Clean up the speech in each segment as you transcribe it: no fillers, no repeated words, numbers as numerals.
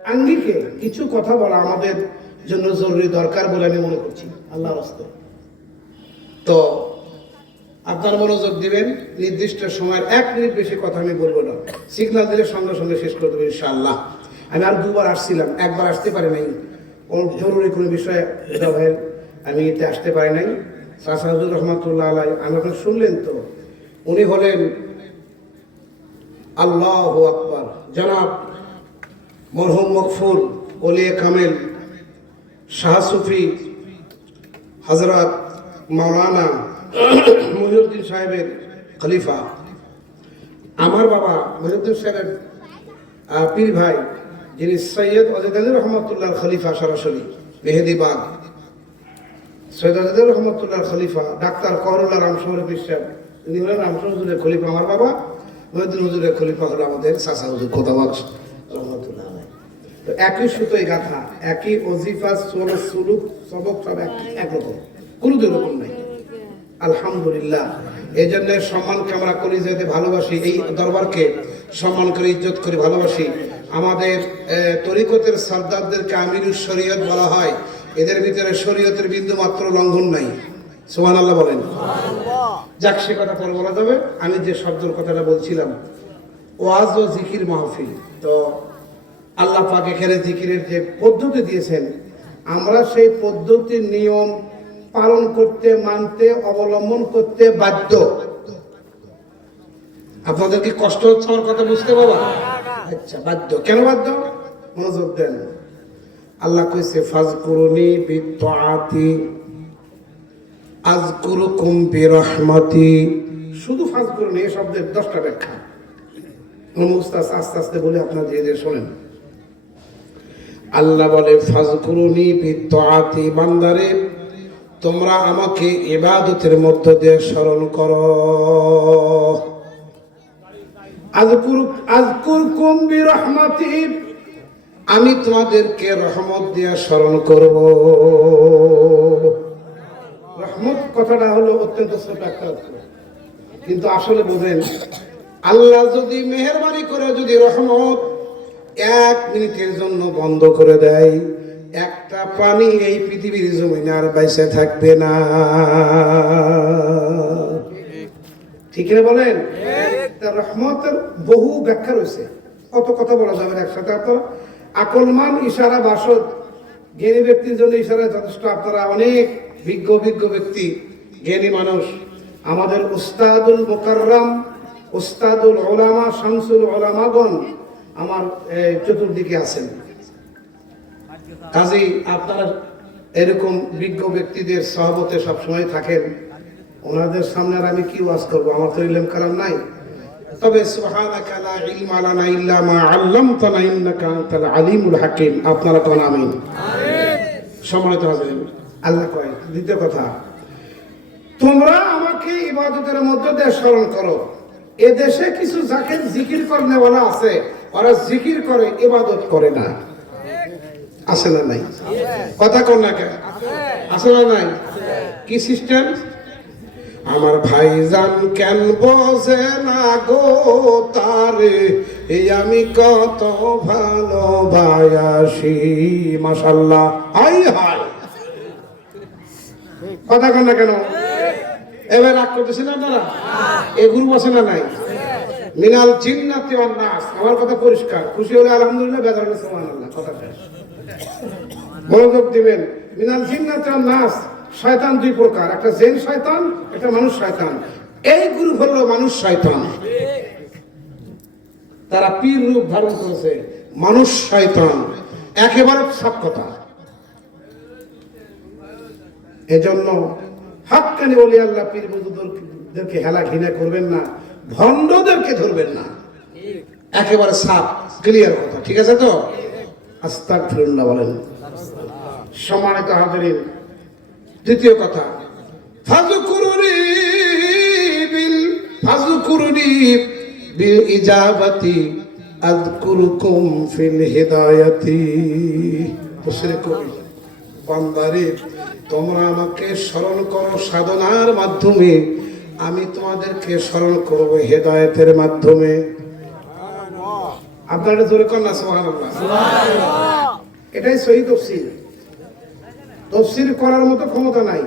আঙ্গিকে কিছু কথা বলা আমাদের জন্য জরুরি দরকার বলে আমি মনে করছি। আল্লাহর রাস্তে তো আপনারা মনোযোগ দিবেন। নির্দিষ্ট সময়ের 1 মিনিট বেশি কথা আমি বলবো না। সিগন্যাল দিলে সঙ্গে সঙ্গে শেষ করে দেবো ইনশাআল্লাহ। আমি আর 2বার আসছিলাম, একবার আসতে পারি নাই, কোন জরুরি কোনো বিষয়ে আমি এতে আসতে পারি নাই। সাসাদুর রহমাতুল্লাহ আলাই আমি আপনার শুনলেন তো, উনি হলেন আল্লাহু আকবার জনাব মরহুম মকফুর ওলিয়ে কামেল শাহ সুফি হযরত মাওলানা মহিউদ্দিন সাহেবের খলিফা, আমার বাবা মহিউদ্দিন সাহেবের পীর ভাই, যিনি সৈয়দ অজিদ আলী রহমতুল্লাহর খলিফা, সরাসরি মেহেদিবাগ সৈয়দ অজিদ আলী রহমতুল্লাহর খলিফা ডাক্তার করুল্লাহ রামশহর বিশ্বাস, তিনি হলেন রামশহর হুজুরের খলিফা। আমার বাবা মহিউদ্দিন হুজুরের খলিফা হলো আমাদের চাচা হুজুর কোতাবাগ রহমতুল্লাহ। তো একই সুতোয় গাথা, একই ওজিফা, সুলুক, সবক সব একরকম, কোনো দুই রকম নাই। আলহামদুলিল্লাহ। এই জন্য সম্মানকে আমরা করি যেতে ভালোবাসি, এই দরবারকে সম্মান করে ইজ্জত করে ভালোবাসি। আমাদের তরিকতের সরদারদেরকে আমিরুশ শরীয়ত বলা হয়, এদের ভিতরে শরীয়তের বিন্দু মাত্র লঙ্ঘন নাই। সুবহানাল্লাহ বলেন। যাক, সে কথা পরে বলা যাবে। আমি যে শব্দের কথাটা বলছিলাম, ওয়াজ ও জিকির মাহফিল, তো আল্লাহ পাক এখানে জিকিরের যে পদ্ধতি দিয়েছেন, আমরা সেই পদ্ধতির নিয়ম পালন করতে, মানতে, অবলম্বন করতে বাধ্য। আপনাদের কি কষ্ট হচ্ছে আমার কথা বুঝতে বাবা? আচ্ছা, বাধ্য। কেন বাধ্য? মনোযোগ দেন। আল্লাহ কইছে ফাজকুরুনি বিত্তাআতি আযকুরুকুম বিরহমাতি। শুধু ফাজকুরুনি এই শব্দের 10টা ব্যাখ্যা মুস্তাস আস্তে আস্তে বলে আপনারা ধীরে ধীরে শোনেন। আল্লাহ বলে ফাজকুরুনি বিত্তাআতি, বান্দারে তোমরা আমাকে ইবাদতের মধ্য দিয়ে স্মরণ করো। আযকুরকুম বিরহমাতি, আমি তোমাদেরকে রহমত দিয়ে স্মরণ করব। রহমত কথাটা হলো অত্যন্ত ছোট একটা অর্থ, কিন্তু আসলে বোঝেন, আল্লাহ যদি মেহেরবানি করে যদি রহমত 1 মিনিটের জন্য বন্ধ করে দেয়, একটা প্রাণী এই পৃথিবীর জমিনে আর বাইসে থাকবে না। ঠিক না বলেন? রহমতের বহু ব্যাখ্যা রয়েছে, কত কথা বলা যাবে একসাথে। আপনারা আকলমান ইশারা বাসদ, জ্ঞানী ব্যক্তির জন্য ইশারা যথেষ্ট। আপনারা অনেক বিজ্ঞ ব্যক্তি, জ্ঞানী মানুষ, আমাদের উস্তাদুল মুকাররম, উস্তাদুল উলামা, শামসুল উলামাগণ আমার চতুর্দিকে আছেন। কাজেই আপনারা এরকম বিজ্ঞ ব্যক্তিদের সহবতে সবসময় থাকেন। ওনাদের সামনে আর আমি কি ওয়াজ করবো? আমার তো ইলম কালাম নাই। তবে সুবহানাকা লা ইলমা লানা ইল্লা মা আল্লামতানা ইন্নাকা আনতাল আলিমুল হাকিম। আপনারা কোন আমিন? সম্মানিত হাজিরিন, আল্লাহ কয় দ্বিতীয় কথা, তোমরা আমাকে ইবাদতের মধ্যে দিয়ে স্মরণ করো। এ দেশে কিছু যাকে জিকির করনেওয়ালা আছে, ওরা জিকির করে, ইবাদত করে না। আছে না নাই? কথা কর না কেন? আছে না নাই? কি সিস্টেম? আমার ভাইজান কেন বোঝে না গো তারে, এই আমি কত ভালোবাসি। মাশাআল্লাহ। হাই হাই, কথা কর না কেন? এবার রাগ করতেছেন আপনারা? এ গ্রুপ আছে না নাই? মিনাল জিন্নাতি ওয়ান নাস। আমার কথা পরিষ্কার, খুশি হলে আলহামদুলিল্লাহ, বেজার হলে সুবহানাল্লাহ। কথা শেষ। মনোযোগ দিবেন। মিনাল জিন্নাতি ওয়ান নাস, শয়তান 2 প্রকার, একটা জিন শয়তান, একটা মানুষ শয়তান। এই গ্রুপ হলো মানুষ শয়তান, তারা পীর রূপ ধারণ করেছে, মানুষ শয়তান, একেবারে সব কথা। এজন্য হাক্কানি ওলি আল্লাহ পীর বুজুর্গদেরকে হেলা ঘৃণা করবেন না, ভণ্ডদেরকে ধরবেন না। একেবারে সাফ ক্লিয়ার কথা, ঠিক আছে তো? আস্তাগফিরুল্লাহ বলেন। সম্মানিত হাজিরিন, দ্বিতীয় কথা, ফাজকুরুনি বিল ইজাবাতি আযকুরুকুম ফিল হিদায়াতি। বান্দারে তোমরা আমাকে স্মরণ করো সাধনার মাধ্যমে, আমি তোমাদেরকে স্মরণ করব হেদায়েতের মাধ্যমে। আপনারা জোরে কর না সুবহানাল্লাহ। এটাই সহি তফসির। তফসির করার মতো ক্ষমতা নাই।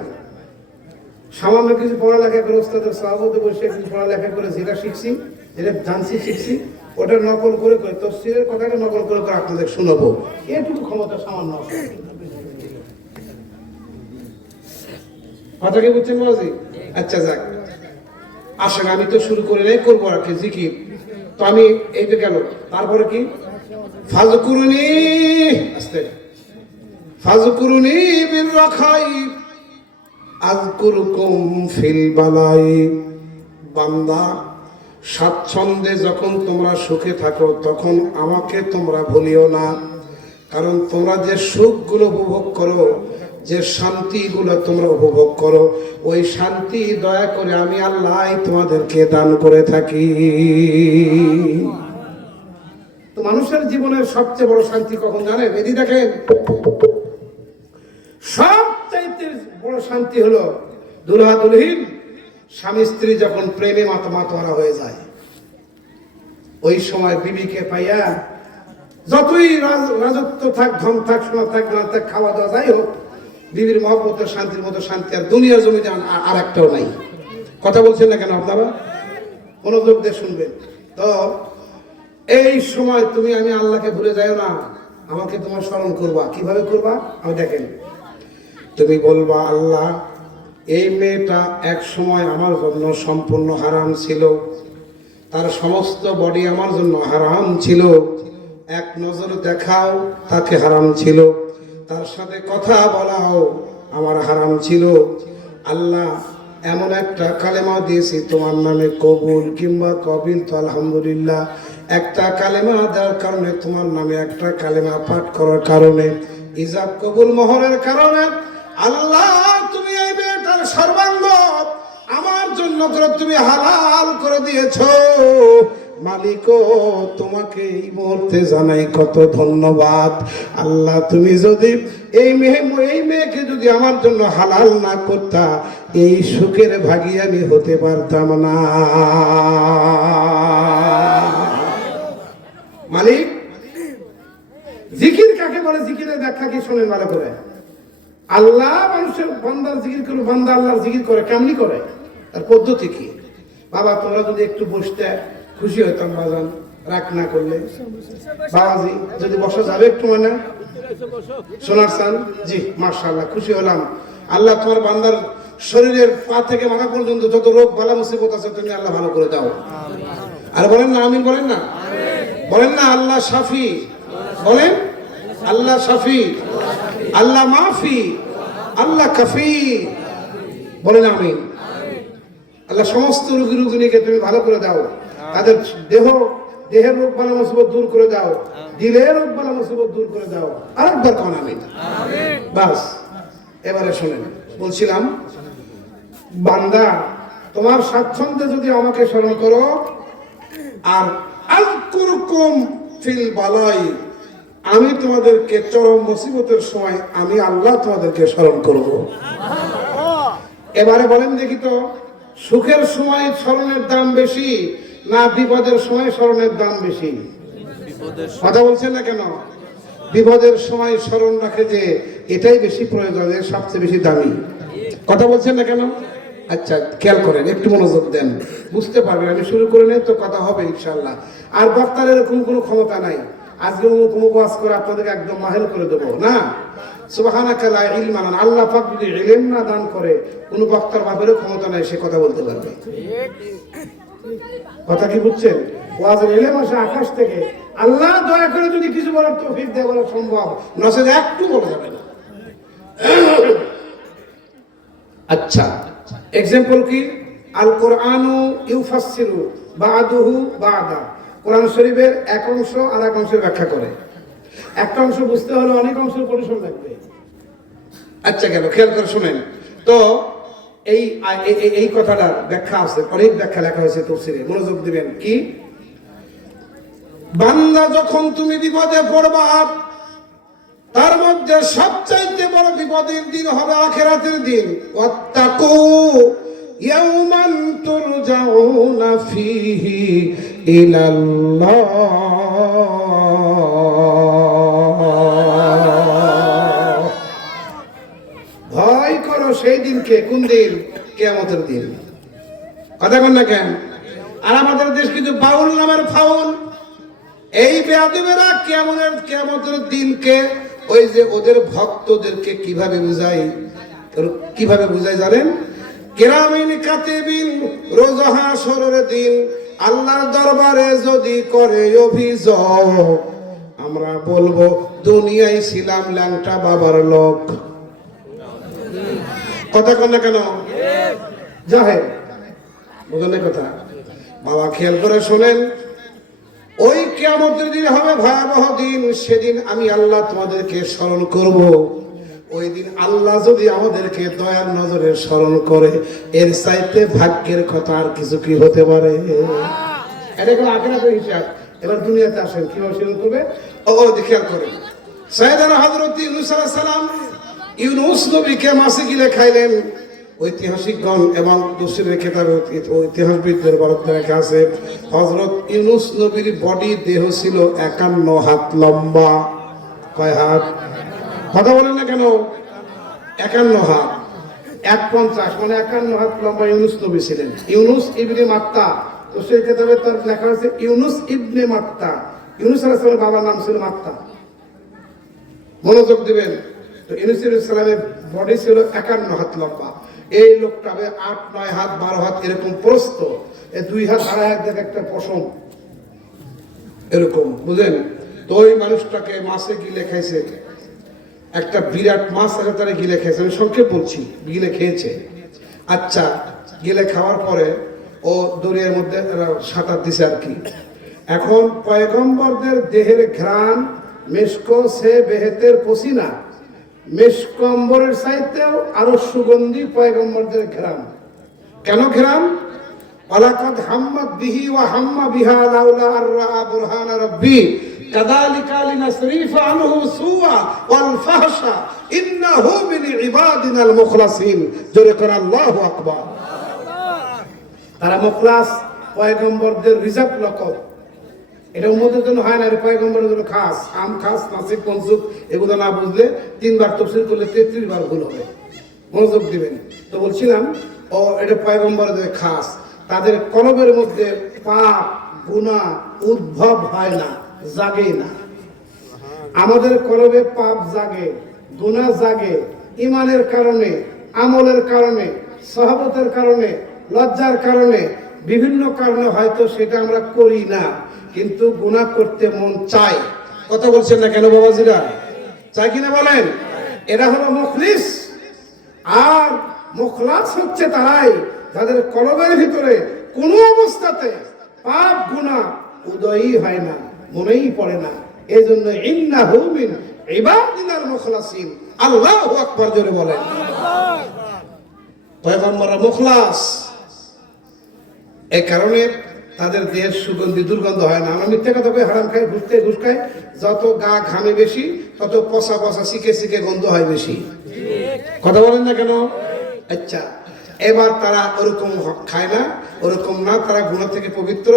সামান্য কিছু পড়ালেখা করে ওস্তাদের সভাপতি বসে কিছু পড়ালেখা করে যেটা শিখছি, যেটা জানছি শিখছি, ওটা নকল করে করে তফসিরের কথাটা নকল করে করে আপনাদের শোনাবো। এটুকু ক্ষমতা সামান্য আছে। কথা কি বুঝছেন বাবাজি? আচ্ছা যাক, আসেন আমি তো শুরু করে নাই, করবো আর কি জিকির। তো আমি এই তো গেল, তারপরে কি ফাজকুরুনি, আস্তে ফাজকুরুনি বিল রাখাই আযকুরুকুম ফিল বালাই। বান্দা, স্বাচ্ছন্দ্যে যখন তোমরা সুখে থাকো তখন আমাকে তোমরা ভুলিও না, কারণ তোমরা যে সুখগুলো উপভোগ করো, যে শান্তিগুলো তোমরা উপভোগ করো, ওই শান্তি দয়া করে আমি আল্লাহ তোমাদেরকে দান করে থাকি। তো মানুষের জীবনের সবচেয়ে বড় শান্তি কখন জানেন? এদি দেখেন, সবচাইতে বড় শান্তি হলো দুলহা দুলহিন, স্বামী স্ত্রী যখন প্রেমে মাতোয়ারা হয়ে যায়, ওই সময় বিবিকে পাইয়া যতই রাজত্ব থাক, ধন থাক, সোনা থাক, না থাক, খাওয়া দাওয়া যাই হোক, বিবির মহব্বতের শান্তির মতো শান্তি আর দুনিয়ার জমিতে আর একটাও নাই। কথা বলছেন না কেন আপনারা? মনোযোগ দিয়ে শুনবেন। তো এই সময় তুমি আমি আল্লাহকে ভুলে যাও না, আমাকে তোমার স্মরণ করবা। কিভাবে করবা? আমি দেখেন, তুমি বলবা আল্লাহ, এই মেয়েটা এক সময় আমার জন্য সম্পূর্ণ হারাম ছিল, তার সমস্ত বডি আমার জন্য হারাম ছিল, এক নজর দেখাও তাকে হারাম ছিল, তার সাথে কথা বলাও আমার হারাম ছিল। আল্লাহ, এমন একটা কালেমা দিয়েছি তোমার নামে, কবুল কিংবা কবিল তো আলহামদুলিল্লাহ, একটা কালেমা দেওয়ার কারণে, তোমার নামে একটা কালেমা পাঠ করার কারণে, ইজাব কবুল মোহরের কারণে, আল্লাহ তুমি এই মেয়েটার সর্বাঙ্গ আমার জন্য করে তুমি হালাল করে দিয়েছো। মালিক, তোমাকে এই মুহূর্তে জানাই কত ধন্যবাদ। আল্লাহ, তুমি যদি এই মেয়েকে যদি আমার জন্য হালাল না করতা, এই সুখের ভাগী আমি হতে পারতাম না। মালিক, জিকির কাকে বলে? জিকিরের ব্যাখ্যা কি শোনেন ভালো করে। আল্লাহ মানুষের বান্দার জিকির করে, বান্দা আল্লাহর জিকির করে, কেমনি করে, তার পদ্ধতি কি? বাবা, তোমরা যদি একটু বসতে খুশি হইতাম বাজান, রাগ না করলে। বাবাজি যদি বসা যাবে একটু, মানে শোনার চান? জি মাশাআল্লাহ, খুশি হলাম। আল্লাহ তোমার বান্দার শরীরের পা থেকে মাথা পর্যন্ত যত রোগ বালা মুসিবত আছে তুমি আল্লাহ ভালো করে দাও। আর বলেন না আমিন, বলেন না, বলেন না আল্লাহ শাফি, বলেন আল্লাহ শাফি, আল্লাহ মাফি, আল্লাহ কাফি, বলেন আমিন। আল্লাহ সমস্ত রোগীকে তুমি ভালো করে দাও, তাদের দেহের রোগ বালা মুসিবত দূর করে দাও, দিলের রোগ বালা মুসিবত দূর করে দাও। আরেকবার কোন আমিন। বাস, এবারে শোনেন, বলছিলাম বান্দা, তোমার স্বাচ্ছন্দ্যে যদি আমাকে স্মরণ করো, আর আযকুরকুম ফিল বালাই, আমি তোমাদেরকে চরম মুসিবতের সময় আমি আল্লাহ তোমাদেরকে স্মরণ করব। এবারে বলেন দেখি তো, সুখের সময় স্মরণের দাম বেশি না বিপদের সময় স্মরণের দাম বেশি? কথা বলছেন না কেন? বিপদের সময় স্মরণ রাখে যে এটাই বেশি প্রয়োজন, এর সবচেয়ে বেশি দামি। কথা বলছেন না কেন? আচ্ছা খেয়াল করেন, একটু মনোযোগ দেন, বুঝতে পারবেন। আমি শুরু করে নেই তো, কথা হবে ইনশাআল্লাহ। আর বক্তার এরকম কোনো ক্ষমতা নাই আজকে অমুক ওয়াজ করে আপনাদেরকে একদম মাহের করে দেবো না। সুবহানাকা লা ইলমা লানা, আল্লাহ পাক যদি ইলম না দান করে, কোনো বক্তার বাপেরও ক্ষমতা নাই সে কথা বলতে পারবে। কথা কি বুঝছেন? ওয়াজের ইলম আসে আকাশ থেকে, আল্লাহ দয়া করে যদি কিছু বলার তৌফিক দেয় বলা সম্ভব, নচেত একটু বলা যাবে না। আচ্ছা, এক্সাম্পল কি? আল কোরআনু ইউফাসসিরু বা'দুহু বা'দা, কোরআন শরীফের এক অংশ আর এক অংশের ব্যাখ্যা করে। একটা অংশ বুঝতে হলে অনেক অংশের পরিশ্রম লাগবে। আচ্ছা গেল, খেয়াল করে শুনেন তো, এই কথাটার ব্যাখ্যা আছে, অনেক ব্যাখ্যা লেখা হয়েছে তাফসীরে, মনোযোগ দিবেন। কি? বান্দা যখন তুমি বিপদে পড়বা, তার মধ্যে সবচাইতে বড় বিপদের দিন হবে আখিরাতের দিন। ওয়াত্তাকু ইয়াওমান তুরজাউনা ফীহি ইলাল্লাহ, দিনকে, কোন দিন? কিয়ামতের দিন। কথা বল না কেন? আর আমাদের দেশ কিন্তু বাউল নামের ফাউল। এই বেয়াদবেরা কিয়ামতের দিনকে ওই যে ওদের ভক্তদেরকে কিভাবে বুঝায়, কিভাবে বুঝায় জানেন? কিরামিন কাতিবিন রোজ হাসরের দিন আল্লাহর দরবারে যদি করে অভিযোগ, আমরা বলবো দুনিয়ায় ছিলাম ল্যাংটা বাবার লোক। কথা কন না কেন? জাহেল বুঝলেন কথা? বাবা খেয়াল করে শোনেন, ওই কিয়ামতের দিন হবে ভয়াবহ দিন। সেদিন আমি আল্লাহ তোমাদেরকে স্মরণ করব। ওই দিন আল্লাহ যদি আমাদেরকে দয়ার নজরে স্মরণ করে, এর চাইতে ভাগ্যের কথা আর কিছু কি হতে পারে? এটা কোনো আখিরাতের হিসাব। এবার দুনিয়াতে আসেন, কিভাবে স্মরণ করবে? ও খেয়াল করেন, সাইয়েদানা হযরত ইউনূস আলাইহিস সালাম ইউনূস নবীকে মাছে গিলে খাইলেন। ঐতিহাসিকগণ এবং তফসিরের কিতাবে ইতিহাসবিদদের বরাদ্দ লেখা আছে, হযরত ইউনূস নবীর বডি দেহ ছিল 51 হাত লম্বা। কয় হাত? কথা বলেন না কেন? 51 হাত, 150 মানে 51 হাত লম্বা ইউনূস নবী ছিলেন। ইউনূস ইবনে মাত্তা, তো সেই কিতাবে তার লেখা আছে ইউনূস ইবনে মাত্তা। ইউনূস আলাইহিস সালামের বাবার নাম ছিল মাত্তা। মনোযোগ দিবেন। তো ইউনূস আলাইহিস সালামের বডি ছিল 51 হাত লম্বা। এই লোকটা 8, 9 হাত, 12 হাত এরকম প্রস্থ, 2 হাত, 2.5 হাত দেখে একটা পশম এরকম, বুঝলেন? তো ওই মানুষটাকে মাছে গিলে খাইছে, একটা বিরাট মাছ আছে তারা গিলে খেয়েছে। আমি সংক্ষেপ বলছি, গিলে খেয়েছে। আচ্ছা, গিলে খাওয়ার পরে ও দরিয়ার মধ্যে সাঁতার দিছে আর কি। এখন পয়গম্বরদের দেহের ঘ্রাণ মেশকো সে বেহেতের পসিনা, মেশকম্বরের চাইতেও আরো সুগন্ধি পয়গম্বরদের ঘ্রাণ। কেন ঘ্রাণ? ওয়ালাকাদ হাম্মাত বিহি ওয়া হাম্মা বিহা লাউলা আর রাআ বুরহানা রাব্বি কাযালিকা লিনাসরিফা আনহু সুআ ওয়াল ফাহশা ইন্নাহু মিন ইবাদিনাল মুখলাসিন। জোরে করে আল্লাহু আকবার। তারা মুখলাস, পয়গম্বরদের রিজার্ভ লকব। এটা উম্মতের জন্য হয় না, পয়গম্বরের জন্য খাস। আম খাস, নাসিক, মনসুখ এগুলো না বুঝলে 3 বার তাফসীর করলে 33 বার ভুল হবে। মনোযোগ দিবেন। তো বলছিলাম, ও এটা পয়গম্বরদের খাস। তাদের কলবের মধ্যে পাপ গুনাহ উদ্ভব হয় না, জাগে না। আমাদের কলবে পাপ জাগে, গুনাহ জাগে ঈমানের কারণে, আমলের কারণে, সহবতের কারণে, লজ্জার কারণে, বিভিন্ন কারণে হয়তো সেটা আমরা করি না, কিন্তু গুনাহ করতে মন চায়। কথা বলছেন না কেন বাবাজিরা? চাই কিনা বলেন? এরা হলো মুখলিস। আর মুখলাস হচ্ছে তারাই যাদের কলবের ভিতরে কোনো অবস্থাতে পাপ গুনাহ উদয়ই হয় না, মনেই পড়ে না। এই জন্য ইন্নাহু মিন ইবাদিনাল মুখলাসিন। আল্লাহু আকবার জোরে বলেন। পয়গম্বররা মুখলাস, এই কারণে তাদের দেহের সুগন্ধি দুর্গন্ধ হয় না। আমরা মিথ্যা কথা কই, হারাম খাই, ঘুষ খাই, যত গা ঘামে বেশি তত পচা পচা শিখে গন্ধ হয় বেশি। কথা বলেন না কেন? আচ্ছা, এবার তারা ওরকম খায় না, ওরকম না, তারা গুনাহ থেকে পবিত্র।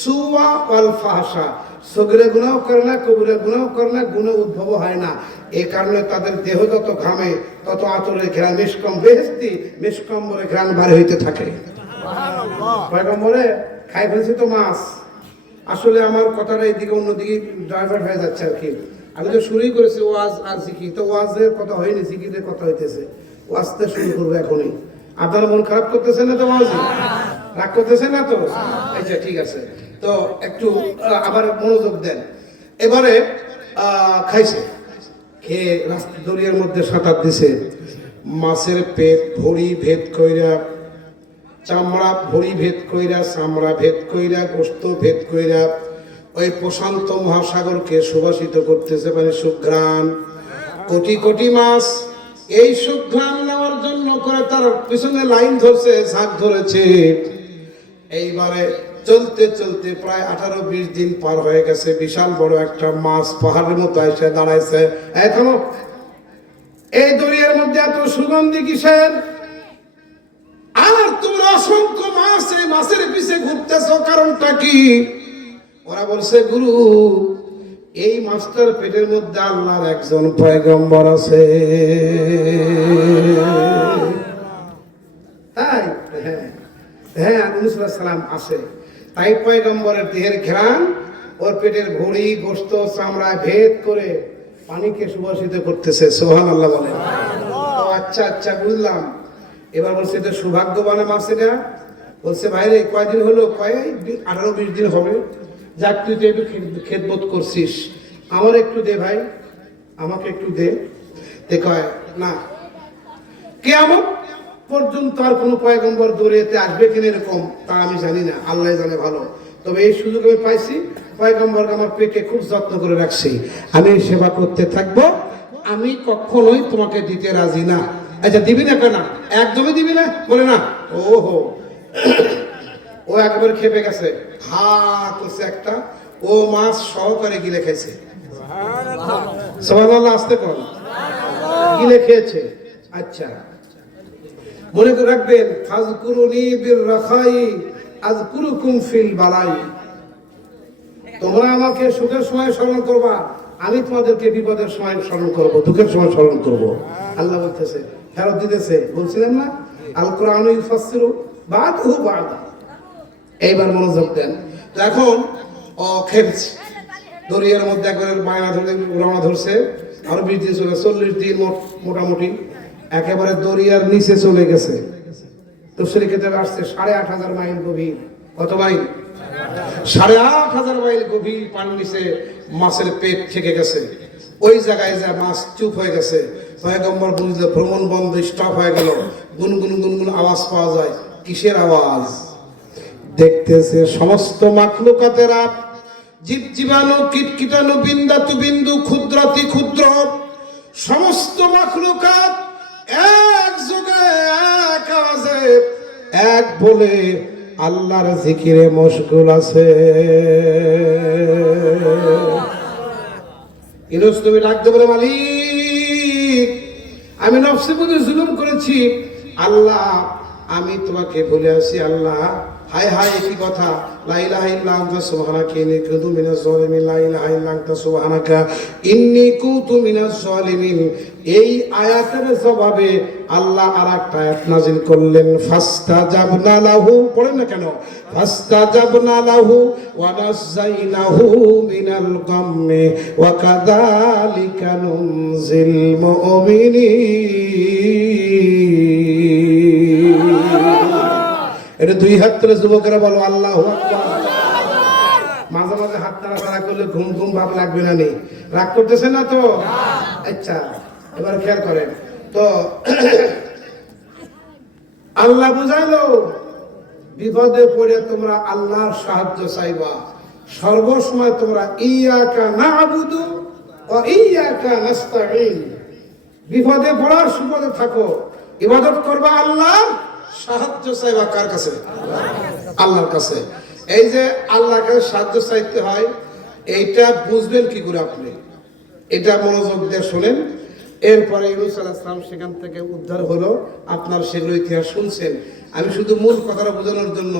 সুওয়া ওয়াল ফাহশা, সগীরা গুনাহ করে না, কবিরা গুনাহ করে না, গুনাহ উদ্ভব হয় না। এই কারণে তাদের দেহ যত ঘামে তত আতরের ঘ্রাণ, মিশকম বেহেশতি, মিশকম্বরের ঘ্রাণ বার হইতে থাকে। পয়গম্বরে খাই ফেলছে তো মাছ। আসলে আমার কথাটা এইদিকে অন্যদিকে ড্রাইভার হয়ে যাচ্ছে আর কি। আমি তো শুরুই করেছি ওয়াজ আর জিকির, তো ওয়াজের কথা হয়নি, জিকিরের কথা হইতেছে। ওয়াজতে শুরু করবো এখনই। আপনারা মন খারাপ করতেছেন না তো? ওয়াজ রাগ করতেছেন না তো? আচ্ছা, ঠিক আছে। তো একটু আবার মনোযোগ দেন। এবারে খাইছে, খেয়ে রাস্তা দরিয়ার মধ্যে সাঁতার দিছে। মাছের পেট ভরি ভেদ কইরা, চামড়া ভরি ভেদ কইরা, চামড়া ভেদ কইরা, গোস্ত ভেদ কইরা ওই প্রশান্ত মহাসাগরকে সুবাসিত করতেছে, মানে সুঘ্রাণ। কোটি কোটি মাছ এই সুঘ্রাণ নেওয়ার জন্য করে তার পিছনে লাইন ধরছে, ঝাঁক ধরেছে। এইবারে চলতে চলতে প্রায় 18-20 দিন পার হয়ে গেছে। বিশাল বড় একটা মাছ পাহাড়ের মতো এসে দাঁড়াইছে। এখনো এই দরিয়ার মধ্যে এত সুগন্ধি কিসের? আর তোমরা অসংখ্য মাছ, এই মাছের পিছে ঘুরতেছো, কারণটা কি? ওরা বলছে, গুরু, এই মাছটার পেটের মধ্যে আল্লাহর একজন পয়গম্বর আছে। হ্যাঁ হ্যাঁ, নবী সাল্লাল্লাহু আলাইহি সাল্লাম আছে। তাই পয়গম্বরের দেহের ঘ্রাণ ওর পেটের ভুঁড়ি গোশত চামড়ায় ভেদ করে পানিকে সুবাসিত করতেছে। সুবহানাল্লাহ বলেন। আচ্ছা আচ্ছা বুঝলাম। এবার বলছে যে সৌভাগ্যবান মাছেরা বলছে ভাইরে কয়দিন হলো? কয় 18-20 দিন হবে। যাক তুই তো একটু খেদমত করছিস, আমার একটু দে ভাই, আমাকে একটু দে। কয় না, কিয়ামত পর্যন্ত আর কোনো পয়গম্বর দৌড়েতে আসবে কিনা এরকম তা আমি জানি না, আল্লাহ জানে ভালো। তবে এই সুযোগ আমি পাইছি, পয়গম্বরকে আমার পেটে খুব যত্ন করে রাখছি, আমি সেবা করতে থাকবো, আমি কখনোই তোমাকে দিতে রাজি না। আচ্ছা দিবি না কেন? একদমই দিবি না? বলে না। ওহো, ও একবার খেপে গেছে, হা করছে একটা, ও মাছ সহকারে গিলে খেয়েছে। সুবহানাল্লাহ, আসতে কর, গিলে খেয়েছে। আচ্ছা মনে করে রাখবেন, ফাজকুরুনি বির রাখাই আযকুরুকুম ফিল বালাই। তোমরা আমাকে সুখের সময় স্মরণ করবা, আমি তোমাদেরকে বিপদের সময় স্মরণ করব, দুঃখের সময় স্মরণ করব। আল্লাহ বলতেছে, ফেরত দিতেছে। বলছিলাম না আল কোরআন ইউফাসসিরু বাদহু বাদা। এইবার মনোযোগ দেন। তো এখন খেপছে, দরিয়ার মধ্যে একবার বায়না ধরে রওনা ধরছে। আরো 20 দিন চলে, 40 দিন মোটামুটি একেবারে দরিয়ার নিচে চলে গেছে। তফসিরে কিতাবে আসছে 8,500 মাইল গভীর। কত মাইল? 8,500 মাইল গভীর পানির নিচে মাছের পেট থেকে গেছে। ওই জায়গায় যা মাছ চুপ হয়ে গেছে। পয়গম্বর বুঝলো ভ্রমণ বন্ধ, স্টপ হয়ে গেল। গুনগুন গুনগুন আওয়াজ পাওয়া যায়। কিসের আওয়াজ? দেখতেছে সমস্ত মাখলুকাতেরা, জীব জীবাণু কীট কীটাণু বিন্দু বিন্দু ক্ষুদ্রাতি ক্ষুদ্র সমস্ত মাখলুকাত এক যোগে এক আওয়াজে এক বলে আল্লাহর জিকিরে মশগুল আছে। ইউনুস নবী ডাকতে বলে, মালিক আমি নফসে প্রতি জুলুম করেছি, আল্লাহ আমি তোমাকে ভুলে আছি। আল্লাহ হায় হায় কি কথা, লা ইলাহা ইল্লা আনতা সুবহানাকা ইন্নী কুনতু মিনাজ জালিমিন, লা ইলাহা ইল্লা আনতা সুবহানাকা ইন্নী কুনতু মিনাজ জালিমিন। এই আয়াতের জবাবে আল্লাহ আরেকটা আয়াত নাযিল করলেন, ফাস্তাজাবনা লাহু। পড়েন না কেন? ফাস্তাজাবনা লাহু ওয়া নাযাইনাহু মিনাল গাম্মি ওয়া কাযালিকা নুনজিল মুমিনিন। এটা 2 হাত তুলে যুবকেরা বলো আল্লাহু আকবার। মাঝে মাঝে হাত নাড়াচাড়া করলে ঘুম ঘুম ভাব লাগবে না? নেই, রাগ করতেছে না তো? আচ্ছা এবার খেয়াল করেন তো। আল্লাহ বুঝাইলো, বিপদে পড়ে তোমরা আল্লাহর সাহায্য চাইবা, সর্বসময় তোমরা ইয়াকা না'বুদু ওয়া ইয়াকা নাস্তাঈন। বিপদে পড়ার সুপদে থাকো, ইবাদত করবা আল্লাহ, সাহায্য চাইবা কার কাছে? আল্লাহর কাছে। এই যে আল্লাহর কাছে সাহায্য চাইতে হয়, এইটা বুঝবেন কি করে আপনি? এটা মনোযোগ দিয়ে শোনেন। এরপরে ইউনূস আলাইহিস সালাম সেখান থেকে উদ্ধার হলো। আপনার সেগুলো ইতিহাস শুনছেন। আমি শুধু মূল কথাটা বোঝানোর জন্য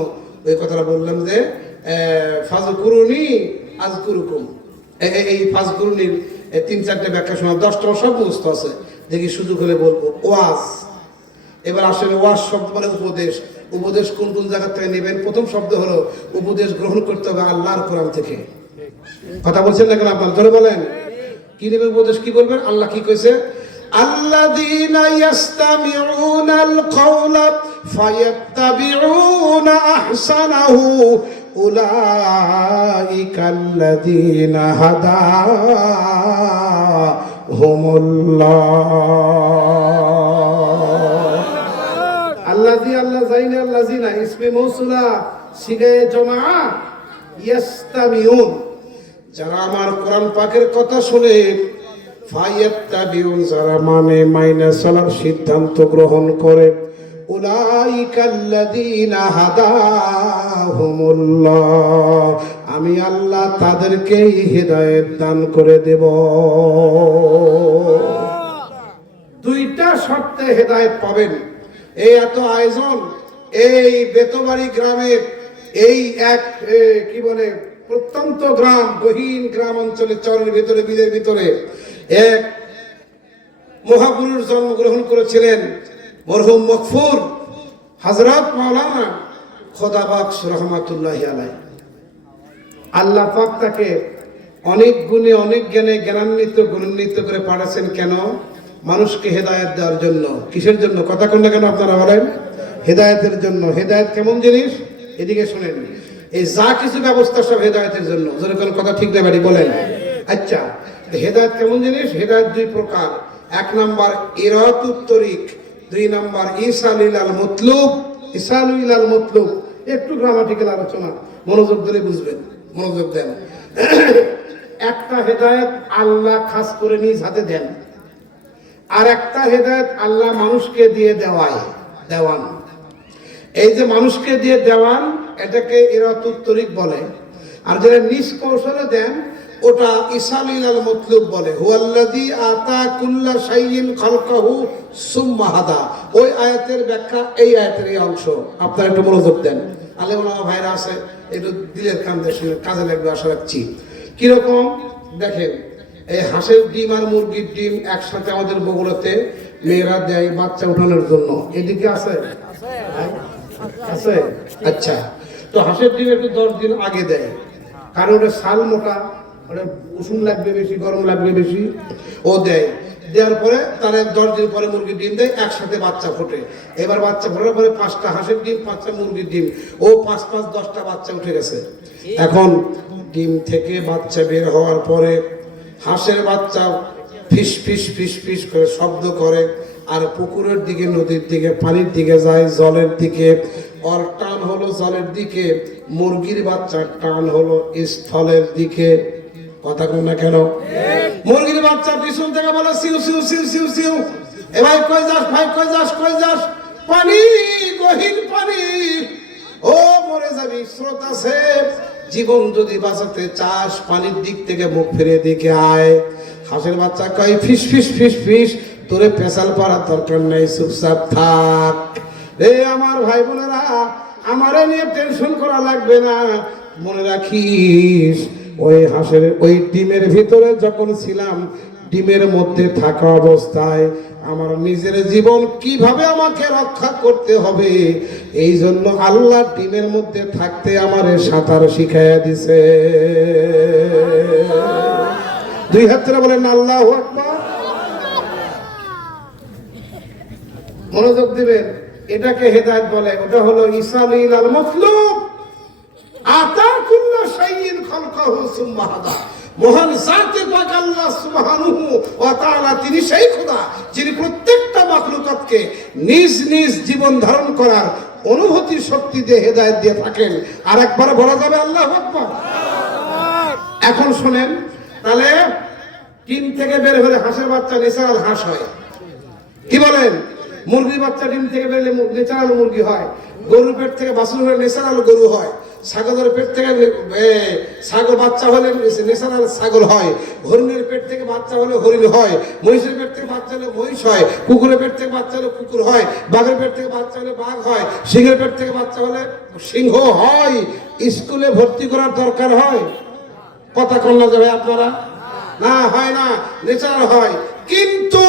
ওই কথাটা বললাম যে ফাজকুরুনি আযকুরুকুম। এই ফাজকুরুনির 3-4টে ব্যাখ্যা শোনা, 10টা সব মুখস্থ আছে, দেখি সুযোগ হলে বলবো। ওয়াজ, এবার আসলে ওয়াজ শব্দ মানে উপদেশ। উপদেশ কোন কোন জায়গা থেকে নেবেন? প্রথম শব্দ হলো উপদেশ গ্রহণ করতে হবে আল্লাহর কোরআন থেকে। কথা বলছেন না কেন? আপনার ধরে বলেন কি নেবেন উপদেশ? কি বলবেন? আল্লাহ কি কইছে? আল্লাযীনা ইয়াস্তামিউনাল কাওলা ফায়াত্তাবিউনা আহসানাহু উলাইকাল্লাযীনা হাদাহুমুল্লাহ। আল্লাযী আল্লাযাইনা আল্লাযীনা ইসমে মৌসুলা সিগায়ে জামা, ইয়াস্তামিউন যারা আমার কোরআন পাকের কথা শুনে, ফায়াত্তাবিউন যারা মানে মাইনা চলার সিদ্ধান্ত গ্রহণ করে, উলাইকাল্লাযীনা হাদাহুমুল্লাহ আমি আল্লাহ তাদেরকেই হেদায়েত দান করে দেব। 2টা শর্তে হেদায়েত পাবেন। এই এত আয়োজন, এই বেতবাড়ি গ্রামের এই এক কি বলে প্রত্যন্ত গ্রাম, গহীন গ্রাম অঞ্চলে, চরের ভিতরে, বিলের ভিতরে এক মহাপুরুষ জন্মগ্রহণ করেছিলেন, মরহুম মকফুর। হযরত মাওলানা খোদা বখশ রহমাতুল্লাহি আলাইহি, আল্লাহ পাক তাকে অনেক গুণে অনেক জ্ঞানে গুণান্বিত করে পাঠাচ্ছেন। কেন? মানুষকে হেদায়েত দেওয়ার জন্য। কিসের জন্য? কথা কোন না কেন আপনারা বলেন? হেদায়েতের জন্য। হেদায়েত কেমন জিনিস? এদিকে শুনেন, এই যা কিছু ব্যবস্থা সব হেদায়েতের জন্য। যদি কোনো কথা ঠিক না বাড়ি বলেন। আচ্ছা, হেদায়েত কেমন জিনিস? হেদায়েত দুই প্রকার। এক নাম্বার ইরাতুত তরিক, দুই নাম্বার ইসালুল আল মতলুব। ইসালুল আল মতলুব একটু গ্রামাটিক্যাল আলোচনা, মনোযোগ দিলে বুঝবেন, মনোযোগ দেন। একটা হেদায়েত আল্লাহ খাস করে নিজ হাতে দেন, আর একটা হেদায়েত আল্লাহ মানুষকে দিয়ে দেওয়ান। এই যে মানুষকে দিয়ে দেওয়ান, এটাকে ইরাতুত তরিক বলে। আর যারা নিজ কৌশলে দেন, ওটা ইসালুল আল মতলুব বলে। হুয়াল্লাযী আতা কুল্লা শাইইন খালকাহু সুম্মা হাদা। ওই আয়াতের ব্যাখ্যা এই আয়াতের এই অংশ। আপনারা একটু মনোযোগ দেন। আলেম ওলামা ভাইরা আছে, একটু দিলের কান দিয়ে শুনে কাজে লাগবে আশা রাখছি। কিরকম দেখেন, এই হাঁসের ডিম আর মুরগির ডিম একসাথে আমাদের বগুড়াতে মেয়েরা দেয় বাচ্চা উঠানোর জন্য। এদিকে আছে? আছে। আচ্ছা, তো হাঁসের ডিম একটু 10 দিন আগে দেয়, কারণ ওটা ছাল মোটা, ওটা উষুম লাগবে বেশি, গরম লাগবে বেশি, ও দেয়। দেওয়ার পরে তারা 10 দিন পরে মুরগির ডিম দেয়, একসাথে বাচ্চা ফোটে। এবার বাচ্চা ফোটার পরে 5টা হাঁসের ডিম, 5টা মুরগির ডিম, ও 5 10টা বাচ্চা উঠে গেছে। এখন ডিম থেকে বাচ্চা বের হওয়ার পরে হাঁসের বাচ্চা ফিস ফিস ফিস ফিস করে শব্দ করে, আর পুকুরের দিকে, নদীর দিকে, পানির দিকে যায়, জলের দিকে। ওর টান হলো জলের দিকে, মুরগির বাচ্চার টান হলো স্থলের দিকে। কথা কোন না কেন? মুরগির বাচ্চা পিছন থেকে বলে সিউ সিউ সিউ সিউ সিউ। এ ভাই কই যাস, ভাই কই যাস, কই যাস? পানি, গহীন পানি। ও মরে যাবি, স্রোত আছে। জীবন যদি বাঁচাতে চাস, পানির দিক থেকে মুখ ফিরে দিকে আয়। হাঁসের বাচ্চা কয় ফিস ফিস ফিস ফিস, তোরে পেশাল পাড়ার দরকার নেই, চুপচাপ থাক। রে আমার ভাই বোনেরা, আমারে নিয়ে টেনশন করা লাগবে না। মনে রাখিস, ওই হাঁসের ওই ডিমের ভিতরে যখন ছিলাম, ডিমের মধ্যে থাকা অবস্থায় আমার নিজের জীবন কিভাবে আমাকে রক্ষা করতে হবে, এই জন্য আল্লাহ ডিমের মধ্যে থাকতে আমারে সাঁতার শিখাইয়া দিছে। 2 হাত ধরে বলেন আল্লাহু আকবার। মনোযোগ দিবেন, এটাকে হেদায়েত বলে। ওটা হলো ইসালুল আল মতলুব। আতা কুল্লা শাইইন খালকাহু সুম্মা হাদা। মহান জাতে পাক আল্লাহ সুবহানাহু ওয়া তাআলা, তিনি সেই খোদা যিনি প্রত্যেকটা মাখলুকাতকে নিজ নিজ জীবন ধারণ করার অনুভূতি শক্তি দিয়ে হেদায়েত দিয়ে থাকেন। আর একবার বলা যাবে আল্লাহু আকবার। এখন শুনেন, তাহলে ডিম থেকে বের হলে হাঁসের বাচ্চা ন্যাচারাল হাঁস হয়। কি বলেন? মুরগির বাচ্চা ডিম থেকে বেরোলে ন্যাচারাল মুরগি হয়। গরুর পেট থেকে বাছুর হলে ন্যাচারাল গরু হয়। ছাগলের পেট থেকে ছাগল বাচ্চা হলে ন্যাচারাল ছাগল হয়। হরিণের পেট থেকে বাচ্চা হলে হরিণ হয়। মহিষের পেট থেকে বাচ্চা হলে মহিষ হয়। কুকুরের পেট থেকে বাচ্চা হলে কুকুর হয়। বাঘের পেট থেকে বাচ্চা হলে বাঘ হয়। সিংহের পেট থেকে বাচ্চা হলে সিংহ হয়। স্কুলে ভর্তি করার দরকার হয়? কথা কন্যা যাবে আপনারা? না, হয় না, ন্যাচারাল হয়। কিন্তু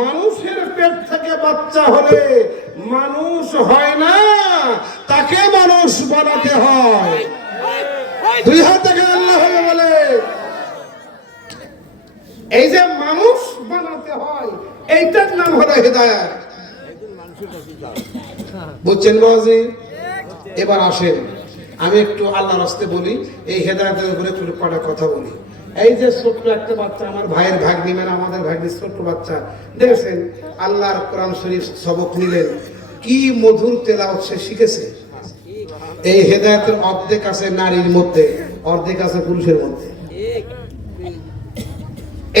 মানুষের পেট থেকে বাচ্চা হলে মানুষ হয় না, তাকে মানুষ বানাতে হয়। 2 হাত থেকে আল্লাহ বলে, এই যে মানুষ বানাতে হয়, এইটার নাম হলো হেদায়েত। বুঝছেন বাবাজি? এবার আসেন, আমি একটু আল্লাহর রাস্তে বলি, এই হেদায়েতের উপরে একটু কটা কথা বলি। এই যে ছোট্ট একটা বাচ্চা, আমার ভাইয়ের ভাগ্নি, মানে আমাদের ভাগ্নি ছোট্ট বাচ্চা, দেখেছেন আল্লাহর কোরআন শরীফ সবক নিলেন, কি মধুর তেলাওয়াত সে শিখেছে। এই হেদায়েতের অর্ধেক আছে নারীর মধ্যে, অর্ধেক আছে পুরুষের মধ্যে।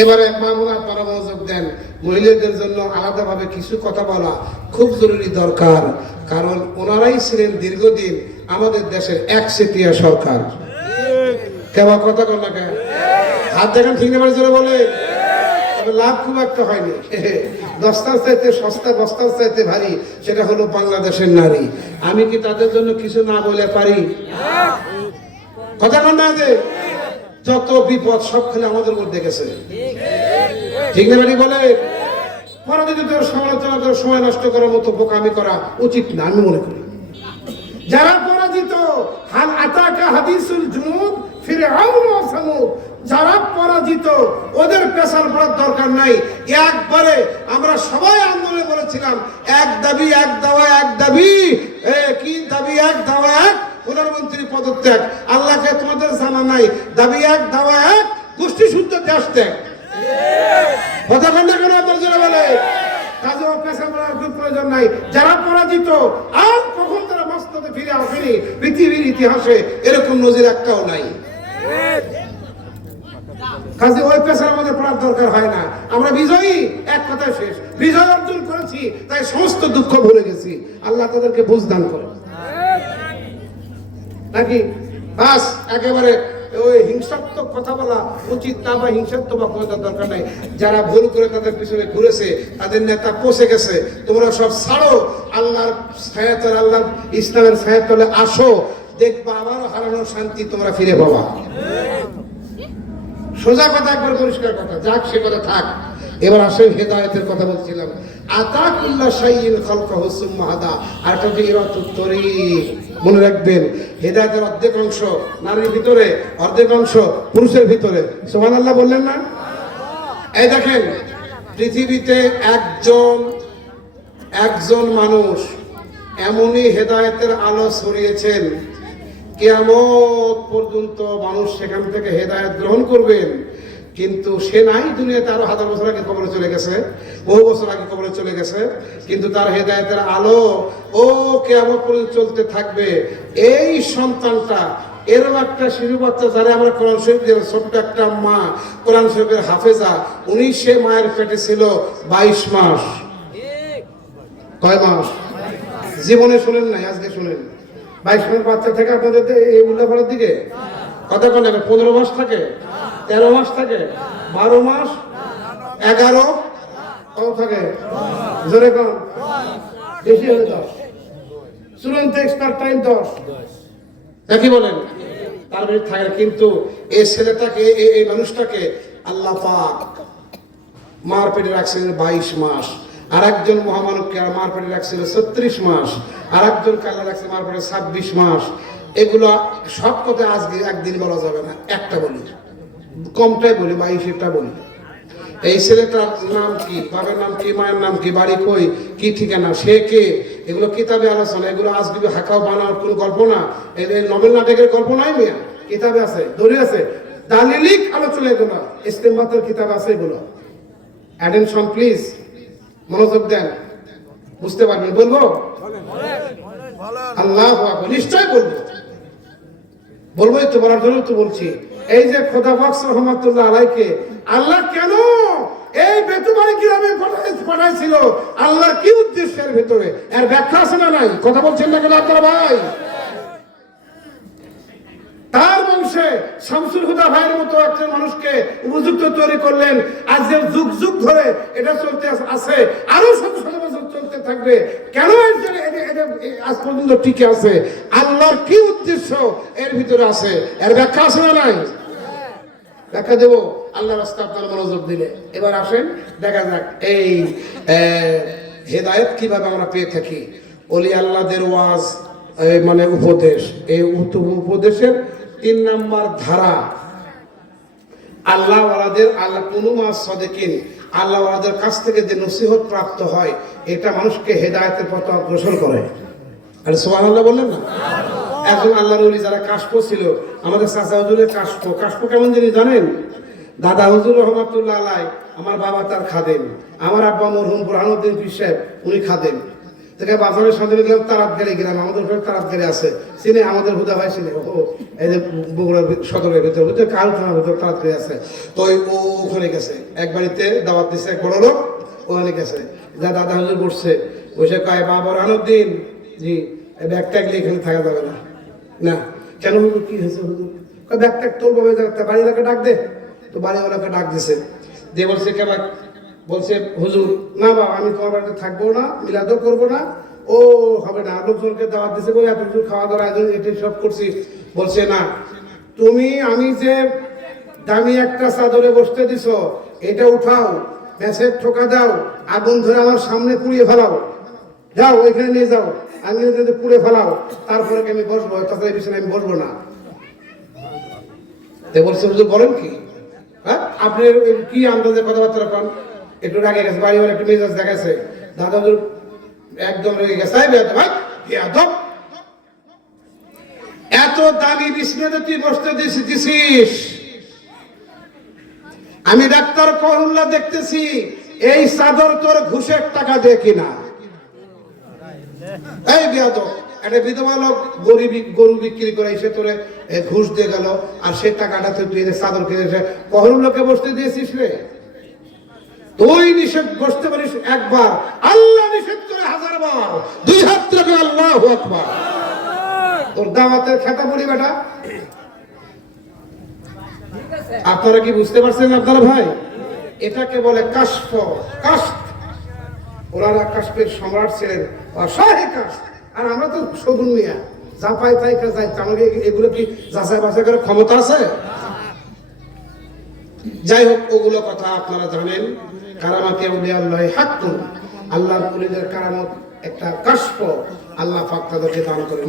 এবারে মামুনা আপনারা মনোযোগ দেন, মহিলাদের জন্য আলাদাভাবে কিছু কথা বলা খুব জরুরি দরকার, কারণ ওনারাই ছিলেন দীর্ঘদিন আমাদের দেশের একচেটিয়া সরকার। কেমন কথা কন না কেন? হাত দেখেন ঠিক না জোরে বলে। তবে লাভ খুব একটা হয়নি। দস্তার চাইতে সস্তা, বস্তার চাইতে ভারী, সেটা হলো বাংলাদেশের নারী। আমি কি তাদের জন্য কিছু না বলে পারি? কথা কন না যে যত বিপদ সবখানে আমাদের মধ্যে গেছে, ঠিক না বাড়ি বলে। পরাজিতদের সমালোচনা করে সময় নষ্ট করার মতো বোকামি করা উচিত না আমি মনে করি। যারা পরাজিত, হাল আতাকা হাদিসুল জুনুদ ফিরআউন ওয়া সামুদ, যারা পরাজিত ওদের পেছাল পড়ার দরকার নাই। একবারে আমরা সবাই আন্দোলনে বলেছিলাম এক দাবি এক দাওয়া এক দাবি, কি দাবি এক দাওয়া এক, প্রধানমন্ত্রী পদত্যাগ। আল্লাহকে তোমাদের জানা নাই দাবি এক দাওয়া এক, গোষ্ঠী শুদ্ধ দেশ ত্যাগ। কথা বলে কেন আপনার জন্য বলে কাজেও পেছাল পড়ার কোনো প্রয়োজন নাই। যারা পরাজিত আর কখন তারা মস্ততে ফিরে আসেনি, পৃথিবীর ইতিহাসে এরকম নজির একটাও নাই। কাজে ওই পেছার আমাদের পড়ার দরকার হয় না। আমরা বিজয়ী, এক কথায় শেষ। বিজয় অর্জন করেছি, তাই সমস্ত দুঃখ ভুলে গেছি। আল্লাহ তাদেরকে বুঝদান করে নাকি বাস একেবারে ওই হিংসাত্মক কথা বলা উচিত না, বা হিংসাত্মক কথার দরকার নাই। যারা ভুল করে তাদের পিছনে ঘুরেছে, তাদের নেতা পচে গেছে, তোমরা সব ছাড়ো, আল্লাহর ছায়াতলে, আল্লাহর ইসলামের ছায়াতলে আসো, দেখবা আবারও হারানোর শান্তি তোমরা ফিরে পাবা। সোজা কথা, একবার পরিষ্কার কথা, যাক সে কথা থাক। এবার আসে হেদায়েতের কথা বলছিলাম। আতাকুল্লাহ শাইইন খালকাহু সুম্মা হাদা, আর একটা ইরাতুত তরিক। মনে রাখবেন, হেদায়েতের অর্ধেক অংশ নারীর ভিতরে, অর্ধেক অংশ পুরুষের ভিতরে। সুবহানাল্লাহ বললেন না? এই দেখেন, পৃথিবীতে একজন মানুষ এমনই হেদায়েতের আলো ছড়িয়েছেন, কিয়ামত পর্যন্ত মানুষ সেখান থেকে হেদায়েত গ্রহণ করবেন। কিন্তু সে নাই দুনিয়াতে, আরো হাজার বছর আগে কবরে চলে গেছে, বহু বছর আগে কবরে চলে গেছে, কিন্তু তার হেদায়েতের আলো ও কিয়ামত পর্যন্ত চলতে থাকবে। এই সন্তানটা, এরকম একটা শিশু বাচ্চা, যারা আমরা কোরআন শরীফ দিয়ে, ছোট্ট একটা মা কোরআন শরীফের হাফেজা, উনি সে মায়ের পেটে ছিল 22 মাস। কয় মাস? জীবনে শুনেন নাই, আজকে শুনেন। 22 মাস বাচ্চা থেকে আপনাদের এই উল্লাপাড়ার দিকে কথা কোন 15 মাস থাকে, 13 মাস থাকে, 12 মাস, 11 কত থাকে? জোরে কম, বেশি হলে 10, চূড়ান্ত এক্সপার্ট টাইম 10, নাকি বলেন? তার বেশি থাকে। কিন্তু এই ছেলেটাকে, এই মানুষটাকে আল্লাহ পাক মার পেটে রাখছিলেন 22 মাস। আর একজন মহামানবকে মার পেটে রাখছিল 36 মাস। আর একজন কাল্লা রাখছে মার পেটে 26 মাস। এগুলো সব কথা আজকে একদিন বলা যাবে না, একটা বলি, কমটাই বলি, 22টা বলি। এই ছেলেটার নাম কি, বাবার নাম কি, মায়ের নাম কি, বাড়ি কই, কি ঠিকানা, সে কে, এগুলো কিতাবে আলোচনা। এগুলো আজকে হাকাও বানাওয়ার কোনো গল্প না, এদের নভেল নাটকের গল্প নাই মিয়া, কিতাবে আছে, দলিল আছে, দালিলিক আলোচনা। এগুলো ইস্তেমবাতের কিতাব আছে। এগুলো অ্যাটেনশন প্লিজ, মনোযোগ দেন, বুঝতে পারবেন। বলবো? আল্লাহু আকবার, নিশ্চয় বলবোই তো, বলার জন্য তো বলছি। এই যে খোদা বক্স রহমাতুল্লাহ আলাইকে আল্লাহ কেন এই বেতুবাড়ি গ্রামে পাঠাইছিল, আল্লাহ কি উদ্দেশ্যের ভিতরে, এর ব্যাখ্যা আছে না নাই? কথা বলছেন না কেন আপনারা ভাই? তার বংশে শামসুল হুদা ভাইয়ের মতো একজন মানুষকে উপযুক্ত তৈরি করলেন। আজ যুগ যুগ ধরে এটা চলতে আছে, আরো শত শত বছর চলতে থাকবে। কেন আজ পর্যন্ত টিকে আছে? আল্লাহর কি উদ্দেশ্য এর ভিতরে আছে, এর ব্যাখ্যা আছে না নাই? ব্যাখ্যা দেব আল্লাহর রাস্তা, আপনারা মনোযোগ দিলে। এবার আসেন দেখা যাক এই হেদায়েত কিভাবে আমরা পেয়ে থাকি। ওলি আল্লাহদের ওয়াজ, মানে উপদেশ, এই উপদেশের 3 নম্বর ধারা, আল্লাহ ওয়ালাদের, আল্লাহ কুনুমা সাদিকিন, আল্লাহ ওয়ালাদের কাছ থেকে যে নসিহত প্রাপ্ত হয়, এটা মানুষকে হেদায়েতের পথে অগ্রসর করে। আর সুবহানাল্লাহ বললেন না? একজন আল্লাহর ওলি যারা কাশফ ছিল, আমাদের চাচা হুজুরের কাশফ কেমন জিনিস জানেন? দাদা হুজুর রহমাতুল্লাহ আলাই, আমার বাবা তার খাদেম, আমার আব্বা মরহুম বুরহানুদ্দিন পীর সাহেব, উনি খাদেম। থেকে বাজারের সামনে গেলাম, তারাতগাড়ি গ্রাম, আমাদের ওখানে তারাতগাড়ি আছে, চিনে আমাদের হুদা ভাই চিনে, এই যে বগুড়ার সদরের ভিতরে, বুঝতে কাল থানার ভিতরে তারাতগাড়ি আছে। তো ওখানে গেছে, এক বাড়িতে দাওয়াত দিচ্ছে, এক বড় লোক, ওখানে গেছে, যা দাদা হুজুর বসছে, বসে কয়, বাবা বুরহানুদ্দিন জি, ব্যাগ ট্যাগ নিয়ে এখানে থাকা যাবে না। না কেন হুজুর, কি হয়েছে হুজুর? ব্যাগ ট্যাগ তোলবো, বাড়িওয়ালাকে ডাক দে। তো বাড়িওয়ালাকে ডাক দিছে, দিয়ে বলছে কেমন, বলছে হুজুর না বাবা, আমি তোমার বাড়িতে থাকবো না, মিলাদও করবো না, ও হবে না। লোকজনকে দাওয়াত দিছে, বলে এত কিছু খাওয়া দাওয়ার আয়োজন, এটি সব করছি। বলছে না, আমি যে দামি একটা চাদরে বসতে দিছো, এটা উঠাও, ম্যাচের ঠোকা দাও, আগুন ধরে আমার সামনে পুড়িয়ে ফেলাও, যাও ওইখানে নিয়ে যাও, আমি পুড়ে ফেলাও, তারপরে আমি বসবো, তাছাড়া বিছানায় আমি বসবো না। বলছে হুজুর বলেন কি, হ্যাঁ আপনি কি আন্দাজে কথাবার্তা পান? একটু রাগে গেছে, বাড়ি একটু মেজাজ দেখাচ্ছে, দাদা হুজুর একদম রেগে গেছে, ভাই এত দামি বিছানাতে তুই বসতে দিছিস? আমি ডাক্তার কহুল্লা দেখতেছি এই চাদর তোর ঘুষের টাকা দিয়ে কিনা। এই বিয়াদব, একটা বিধবা লোক গরু বিক্রি করে এসে তোরে ঘুষ দিয়ে গেল, আর সে টাকাটা তুই চাদর কিনেছে, কহুল্লাকে বসতে দিয়েছিস রে? তুই নিষেধ বসতে পারিস একবার, আল্লাহ নিষেধ করে 1000 বার। 2 হাত থেকে আল্লাহু আকবার। তোর দাওয়াতের খেতা পড়ি বেটা। আপনারা কি বুঝতে পারছেন আপনারা ভাই? এটাকে বলে কাশফ, কাশফ। ওনারা কাশফের সম্রাট ছিলেন, অসহায় কাশফ। আর আমরা তো শগুন মিয়া, যা পাই তাই যাই, আমাকে এগুলো কি যাচাই বাছাই করার ক্ষমতা আছে? যাই হোক, ওগুলো কথা আপনারা জানেন। কারামাতি আউলিয়া আল্লাহ হাক্কুন, আল্লাহর ওলিদের কারামত একটা কাশফ, আল্লাহ পাক তাদেরকে দান করেন।